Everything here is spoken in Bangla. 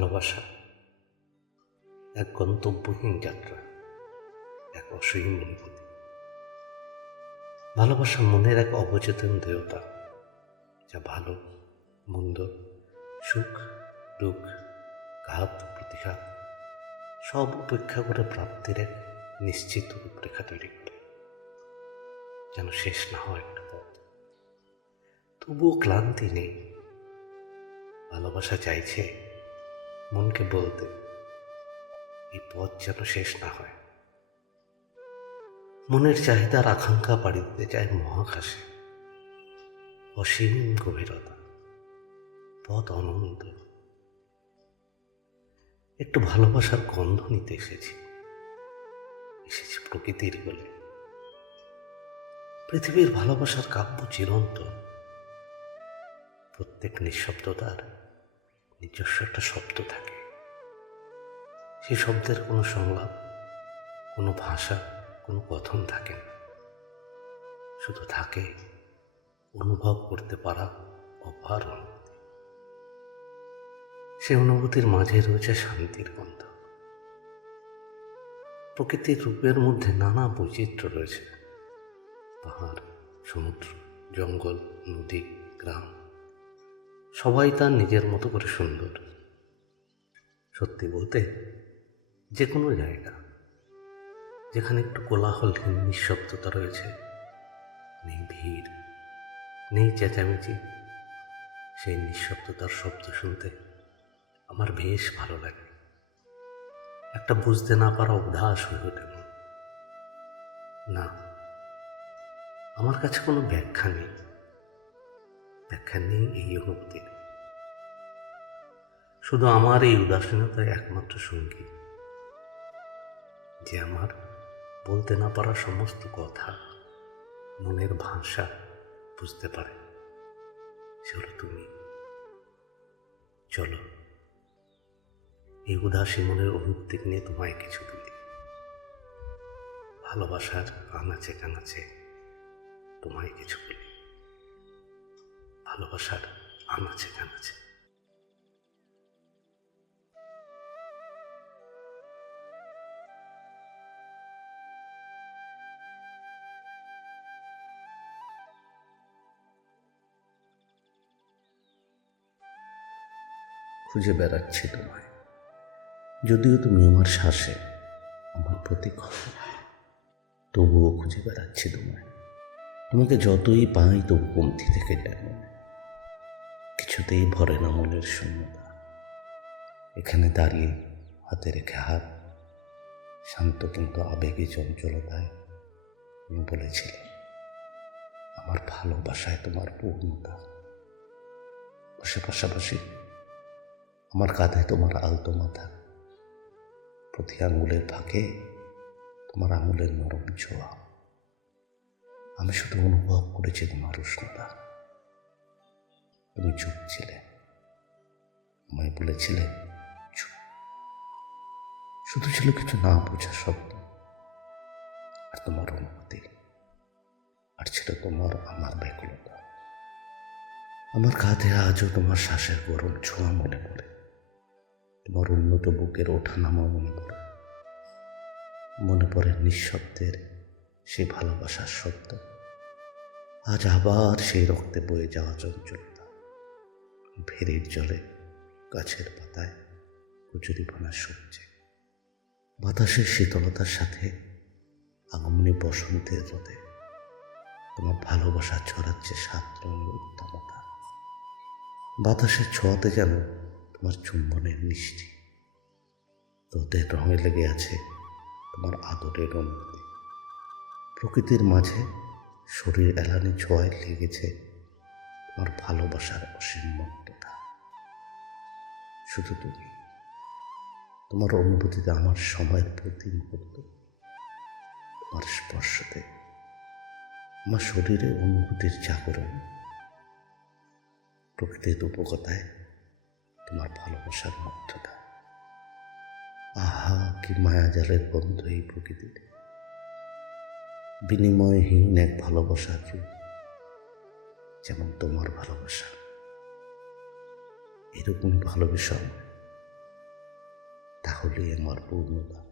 ভালোবাসা এক গন্তব্যহীন যাত্রা, এক অসীম অনুভূতি। ভালোবাসা মনের এক অবচেতন দেবতা, যা ভালো মন্দ, সুখ দুঃখ, ঘাত প্রতিঘাত সব উপেক্ষা করে প্রাপ্তির এক নিশ্চিত রূপরেখা তৈরি করে, যেন শেষ না হয় একটা পথ। তবুও ক্লান্তি নেই। ভালোবাসা চাইছে মনকে বলতে, এই পথ যেন শেষ না হয়। মনের চাহিদার আকাঙ্ক্ষা পাড়ি দিতে চায় মহাকাশে, অসীম গভীরতা, পথ অনন্ত। একটু ভালোবাসার গন্ধ নিতে এসেছি প্রকৃতির বলে। পৃথিবীর ভালোবাসার কাব্য চিরন্তন। প্রত্যেক নিঃশব্দতার নিজস্ব একটা শব্দ থাকে। সেই শব্দের কোনো সংলাপ, কোনো ভাষা, কোনো কথন থাকে না। শুধু থাকে অনুভব করতে পারা অপার অনুভূতি। সে অনুভূতির মাঝে রয়েছে শান্তির গন্ধ। প্রকৃতির রূপের মধ্যে নানা বৈচিত্র্য রয়েছে। পাহাড়, সমুদ্র, জঙ্গল, নদী, গ্রাম, সবাই তার নিজের মতো করে সুন্দর। সত্যি বলতে, যে কোনো জায়গা যেখানে একটু কোলাহলহীন নিঃশব্দতা রয়েছে, নেই ভিড়, নেই চেঁচামেচি, সেই নিঃশব্দতার শব্দ শুনতে আমার বেশ ভালো লাগে। একটা বুঝতে না পারা উদাস হয়ে ওঠে মন। না, আমার কাছে কোনো ব্যাখ্যা নেই এই অনুভূতির। শুধু আমার এই উদাসীনতাই একমাত্র সঙ্গী, যে আমার বলতে না পারা সমস্ত কথা, মনের ভাষা বুঝতে পারে। সে হলো তুমি। চলো, এই উদাসী মনের অনুভূতি নিয়ে তোমায় কিছু বলি। ভালোবাসার আনাচে কানাচে তোমায় কিছু বলি। ভালোবাসার আনাচে কানাচে। খুঁজে বেড়াচ্ছি তোমায়, যদিও তুমি আমার শ্বাসে, আমার প্রতিক্ষণ, তবুও খুঁজে বেড়াচ্ছি তোমায়। তোমাকে যতই পাই তবু কমতি থেকে যায় মনে, কিছুতেই ভরে না মনের শূন্যতা। এখানে দাঁড়িয়ে হাতে রেখে হাত, শান্ত কিন্তু আবেগী চঞ্চলতায় তুমি বলেছিলে, আমার ভালোবাসায় তোমার পূর্ণতা। পাশাপাশি আমার কাঁধে তোমার আলতো মাথা, প্রতি আঙুলের ফাঁকে তোমার আঙুলের নরম ছোঁয়া। আমি শুধু অনুভব করেছি তোমার উষ্ণতা। তুমি চুপ ছিলে, আমায় বলেছিলে চুপ। শুধু ছিল কিছু না বোঝা শব্দ, আর তোমার অনুভূতি, আর ছিল তোমার আমার ব্যাকুলতা। আমার কাঁধে আজও তোমার শ্বাসের গরম ছোঁয়া মনে পড়ে, তোমার উন্নত বুকের ওঠানামা মনে পড়ে নিঃশব্দের সেই ভালোবাসার শব্দ। আজ আবার সেই রক্তে বয়ে যাওয়া চঞ্চলতা, ভেরির জলে, গাছের পাতায়, কচুরিপানার সবচেয়ে বাতাসের শীতলতার সাথে আগমনী বসন্তের রোদে তোমার ভালোবাসা ছড়াচ্ছে 7 রঙের উত্তমতা। বাতাসের ছোঁয়াতে যেন তোমার চুম্বনের মিষ্টি, রোদের রঙে লেগে আছে তোমার আদরের অনুভূতি। প্রকৃতির মাঝে শরীর এলানি ছোঁয়ায় লেগেছে তোমার ভালোবাসার অসীম মত্ততা। শুধু তুমি, তোমার অনুভূতিতে আমার সময়ের প্রতি মুহূর্ত, তোমার স্পর্শতে আমার শরীরে অনুভূতির জাগরণ, প্রকৃতির উপকথায় তোমার ভালোবাসার মুগ্ধতা। আহা, কি মায়াজালের বন্ধ এই প্রকৃতির, বিনিময়হীন এক ভালোবাসার রূপ, যেমন তোমার ভালোবাসা। এরকম ভালোবাসা হলে আমার পূর্ণতা।